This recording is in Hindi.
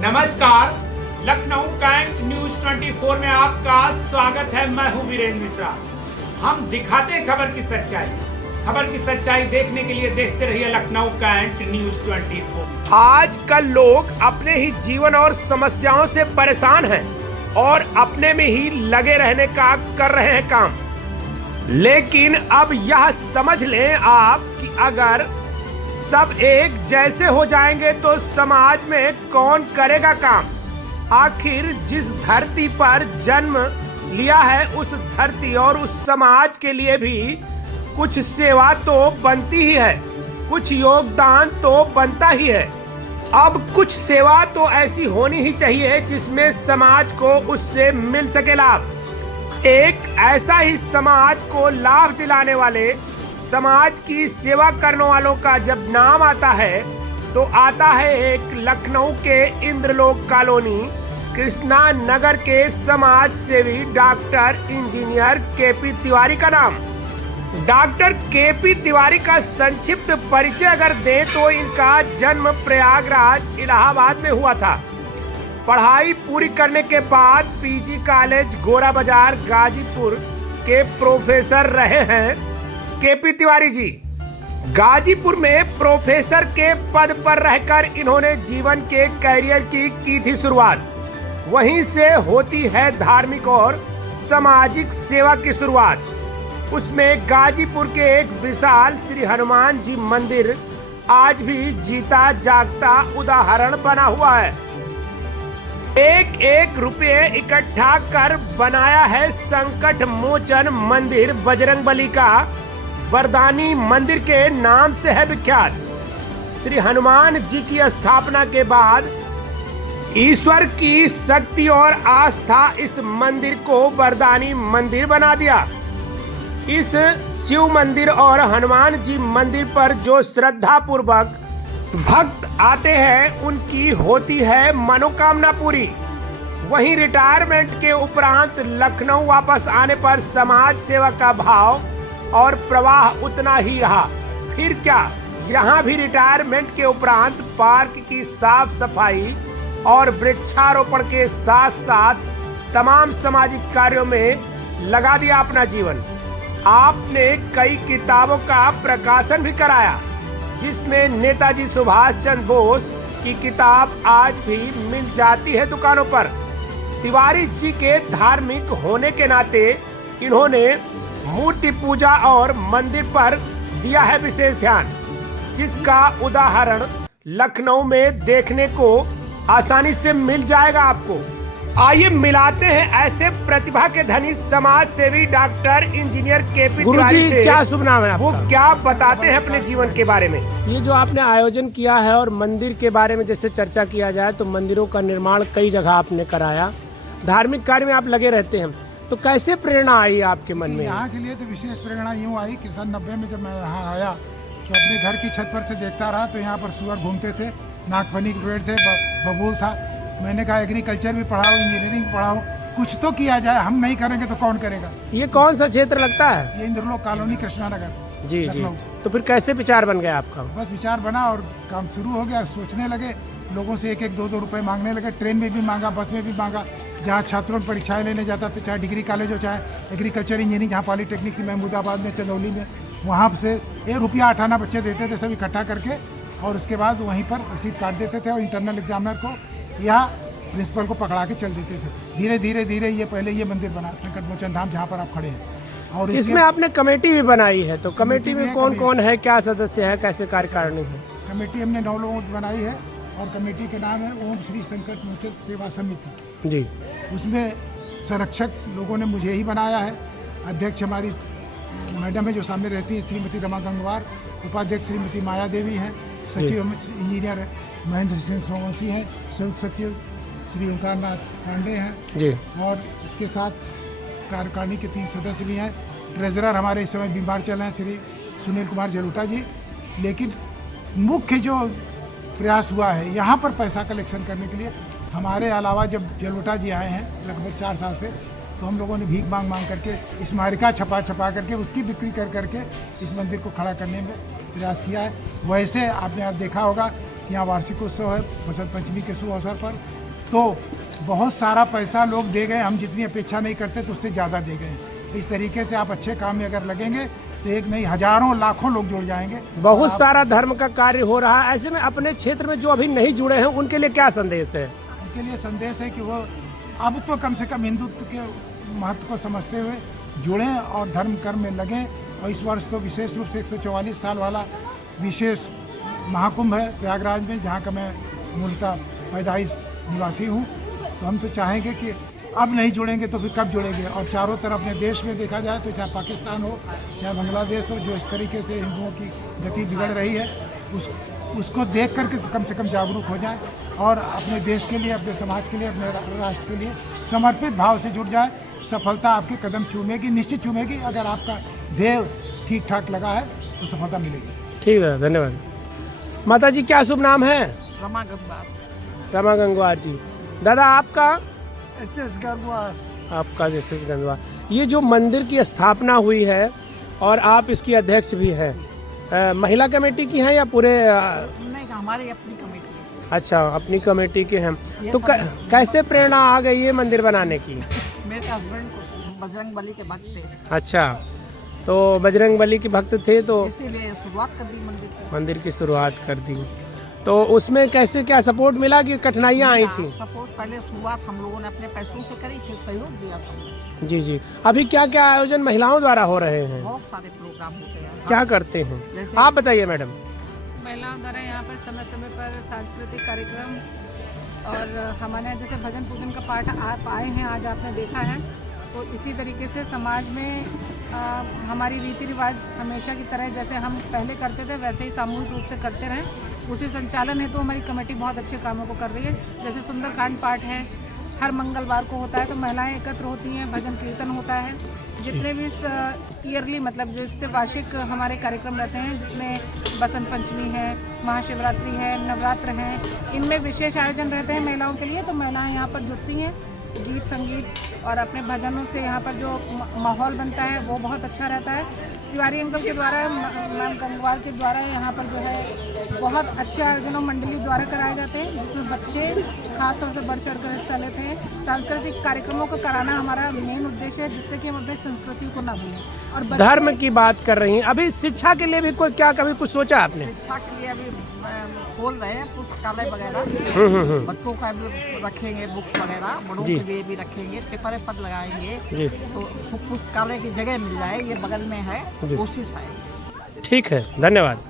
नमस्कार, लखनऊ कैंट न्यूज 24 में आपका स्वागत है। मैं हूं वीरेंद्र मिश्रा। हम दिखाते हैं खबर की सच्चाई। खबर की सच्चाई देखने के लिए देखते रहिए लखनऊ कैंट न्यूज 24। आजकल लोग अपने ही जीवन और समस्याओं से परेशान हैं और अपने में ही लगे रहने का कर रहे हैं काम। लेकिन अब यह समझ लें आप कि अगर सब एक जैसे हो जाएंगे तो समाज में कौन करेगा काम। आखिर जिस धरती पर जन्म लिया है उस धरती और उस समाज के लिए भी कुछ सेवा तो बनती ही है, कुछ योगदान तो बनता ही है। अब कुछ सेवा तो ऐसी होनी ही चाहिए जिसमें समाज को उससे मिल सके लाभ। एक ऐसा ही समाज को लाभ दिलाने वाले, समाज की सेवा करने वालों का जब नाम आता है तो आता है एक लखनऊ के इंद्रलोक कॉलोनी कृष्णा नगर के समाज सेवी डॉक्टर इंजीनियर केपी तिवारी का नाम। डॉक्टर केपी तिवारी का संक्षिप्त परिचय अगर दें तो इनका जन्म प्रयागराज इलाहाबाद में हुआ था। पढ़ाई पूरी करने के बाद पीजी कॉलेज गोरा बाजार गाजीपुर के प्रोफेसर रहे हैं केपी तिवारी जी। गाजीपुर में प्रोफेसर के पद पर रहकर इन्होंने जीवन के कैरियर की थी शुरुआत। वहीं से होती है धार्मिक और सामाजिक सेवा की शुरुआत। उसमें गाजीपुर के एक विशाल श्री हनुमान जी मंदिर आज भी जीता जागता उदाहरण बना हुआ है। एक एक रुपये इकट्ठा कर बनाया है संकट मोचन मंदिर बजरंगबली का वरदानी मंदिर के नाम से है विख्यात। श्री हनुमान जी की स्थापना के बाद ईश्वर की शक्ति और आस्था इस मंदिर को वरदानी मंदिर बना दिया। इस शिव मंदिर और हनुमान जी मंदिर पर जो श्रद्धा पूर्वक भक्त आते हैं उनकी होती है मनोकामना पूरी। वहीं रिटायरमेंट के उपरांत लखनऊ वापस आने पर समाज सेवा का भाव और प्रवाह उतना ही रहा। फिर क्या, यहाँ भी रिटायरमेंट के उपरांत पार्क की साफ सफाई और वृक्षारोपण के साथ साथ तमाम सामाजिक कार्यों में लगा दिया अपना जीवन। आपने कई किताबों का प्रकाशन भी कराया जिसमें नेताजी सुभाष चंद्र बोस की किताब आज भी मिल जाती है दुकानों पर। तिवारी जी के धार्मिक होने के नाते इन्होंने मूर्ति पूजा और मंदिर पर दिया है विशेष ध्यान, जिसका उदाहरण लखनऊ में देखने को आसानी से मिल जाएगा आपको। आइए मिलाते हैं ऐसे प्रतिभा के धनी समाज सेवी डॉक्टर इंजीनियर केपी तिवारी से। क्या शुभ नाम है आपका? वो क्या बताते हैं अपने जीवन के बारे में। ये जो आपने आयोजन किया है और मंदिर के बारे में जैसे चर्चा किया जाए तो मंदिरों का निर्माण कई जगह आपने कराया, धार्मिक कार्य में आप लगे रहते हैं, तो कैसे प्रेरणा आई आपके मन में? यहाँ के लिए तो विशेष प्रेरणा यूँ आई कि सन 90 में जब मैं यहाँ आया तो अपने घर की छत पर से देखता रहा तो यहाँ पर सुअर घूमते थे, नागफनी के पेड़ थे, बबूल था। मैंने कहा एग्रीकल्चर भी पढ़ाओ, इंजीनियरिंग पढ़ाओ, कुछ तो किया जाए। हम नहीं करेंगे तो कौन करेगा। ये कौन सा क्षेत्र लगता है? ये इंद्रलोक कॉलोनी कृष्णा नगर। जी जी। तो फिर कैसे विचार बन गया आपका? बस विचार बना और काम शुरू हो गया। सोचने लगे, लोगों से एक एक दो रुपए मांगने लगे। ट्रेन में भी मांगा, बस में भी मांगा। जहाँ छात्रों में परीक्षाएं लेने जाता था, चाहे डिग्री कॉलेज हो चाहे एग्रीकल्चर इंजीनियरिंग, जहाँ पॉलीटेक्निक थी महमूदाबाद में, चंदौली में, वहाँ से ₹1 बच्चे देते थे सब इकट्ठा करके और उसके बाद वहीं पर रसीद काट देते थे और इंटरनल एग्जामिनर को या प्रिंसिपल को पकड़ा के चल देते थे। धीरे धीरे धीरे ये पहले ये मंदिर बना संकट मोचन धाम जहाँ पर आप खड़े हैं। और इसमें आपने कमेटी भी बनाई है, तो कमेटी में कौन कौन है, क्या सदस्य है, कैसे कार्यकारिणी है? कमेटी हमने 9 लोगों की बनाई है और कमेटी के नाम है ओम श्री संकट मोचन सेवा समिति जी। उसमें संरक्षक लोगों ने मुझे ही बनाया है। अध्यक्ष हमारी मैडम है जो सामने रहती है, श्रीमती रमा गंगवार। उपाध्यक्ष श्रीमती माया देवी हैं। सचिव इंजीनियर महेंद्र सिंह सोमवंशी हैं। संयुक्त सचिव श्री ओंकारनाथ पांडे हैं जी। और इसके साथ कार्यकारिणी के 3 सदस्य भी हैं। ट्रेजरर हमारे इस समय बीमार चल रहे हैं श्री सुनील कुमार जलूटा जी। लेकिन मुख्य जो प्रयास हुआ है यहाँ पर पैसा कलेक्शन करने के लिए, हमारे अलावा जब जलोटा जी आए हैं लगभग 4 साल से, तो हम लोगों ने भीख मांग करके स्मारिका छपा करके उसकी बिक्री कर करके इस मंदिर को खड़ा करने में प्रयास किया है। वैसे आपने आज देखा होगा यहाँ वार्षिक उत्सव है बसंत पंचमी के शुभ अवसर पर, तो बहुत सारा पैसा लोग दे गए। हम जितनी अपेक्षा नहीं करते तो उससे ज़्यादा दे गए। इस तरीके से आप अच्छे काम में अगर लगेंगे तो एक नहीं हजारों लाखों लोग जुड़ जाएंगे। बहुत सारा धर्म का कार्य हो रहा है, ऐसे में अपने क्षेत्र में जो अभी नहीं जुड़े हैं उनके लिए क्या संदेश है? उनके लिए संदेश है कि वो अब तो कम से कम हिंदुत्व के महत्व को समझते हुए जुड़ें और धर्म कर्म में लगें। और इस वर्ष तो विशेष रूप से 144 साल वाला विशेष महाकुंभ है प्रयागराज में, जहाँ का मैं मूलतः पैदाइश निवासी हूँ। तो हम तो चाहेंगे कि अब नहीं जुड़ेंगे तो फिर कब जुड़ेंगे। और चारों तरफ अपने देश में देखा जाए तो चाहे पाकिस्तान हो चाहे बांग्लादेश हो, जो इस तरीके से हिंदुओं की गति बिगड़ रही है उसको देख करके कम से कम जागरूक हो जाए और अपने देश के लिए, अपने समाज के लिए, अपने राष्ट्र के लिए समर्पित भाव से जुड़ जाए। सफलता आपके कदम चूमेगी, निश्चित चूमेगी। अगर आपका ध्येय ठीक ठाक लगा है तो सफलता मिलेगी। ठीक है, धन्यवाद। माता जी क्या शुभ नाम है? रमा गंगवार। रमा गंगवार जी। दादा आपका? एच.एस. गंगवार। आपका एच.एस. गंगवार। ये जो मंदिर की स्थापना हुई है और आप इसकी अध्यक्ष भी हैं, महिला कमेटी की हैं या पूरे? नहीं, हमारी अपनी कमेटी है। अच्छा, अपनी कमेटी के हैं। तो कैसे प्रेरणा आ गई ये मंदिर बनाने की? मेरे हस्बैंड को बजरंग बली के भक्त थे। अच्छा, तो बजरंग बली के भक्त थे तो इसीलिए शुरुआत कर दी मंदिर की शुरुआत कर दी। तो उसमें कैसे क्या सपोर्ट मिला कि कठिनाइयाँ आई थी? सपोर्ट पहले शुरुआत हम लोगों ने अपने पैसों से करी, फिर सहयोग दिया था। जी जी। अभी क्या क्या आयोजन महिलाओं द्वारा हो रहे हैं? बहुत सारे प्रोग्राम होते हैं। क्या करते हैं आप बताइए मैडम। महिलाओं द्वारा यहाँ पर समय समय पर सांस्कृतिक कार्यक्रम और हमारे यहाँ जैसे भजन पूजन का पाठ आप आए हैं, आज आपने देखा है। तो इसी तरीके से समाज में हमारी रीति रिवाज हमेशा की तरह जैसे हम पहले करते थे वैसे ही सामूहिक रूप से करते रहें। उसी संचालन हेतु हमारी कमेटी बहुत अच्छे कामों को कर रही है। जैसे सुंदरकांड पाठ है, हर मंगलवार को होता है, तो महिलाएं एकत्र होती हैं, भजन कीर्तन होता है। जितने भी ईयरली मतलब जो इससे वार्षिक हमारे कार्यक्रम रहते हैं, जिसमें बसंत पंचमी है, महाशिवरात्रि है, नवरात्र हैं, इनमें विशेष आयोजन रहते हैं महिलाओं के लिए। तो महिलाएं यहाँ पर जुटती हैं, गीत संगीत और अपने भजनों से यहाँ पर जो माहौल बनता है वो बहुत अच्छा रहता है। तिवारी अंकल के द्वारा, मैम गंगवार के द्वारा यहाँ पर जो है बहुत अच्छे आयोजनों मंडली द्वारा कराए जाते हैं, जिसमें बच्चे खास तौर से बढ़ चढ़ कर हिस्सा लेते हैं। सांस्कृतिक कार्यक्रमों को कराना हमारा मेन उद्देश्य है, जिससे कि हम अपने संस्कृति को ना भूलें। और धर्म की बात कर रही हैं, अभी शिक्षा के लिए भी कोई क्या कभी कुछ सोचा आपने? शिक्षा के लिए अभी खोल रहे हैं पुस्तकालय वगैरह, बच्चों का भी रखेंगे, बुक्स वगैरह, बड़ों के लिए भी रखेंगे, पेपर पद लगाएंगे तो पुस्तकालय की जगह मिल जाए, ये बगल में है, कोशिश है। ठीक है, धन्यवाद।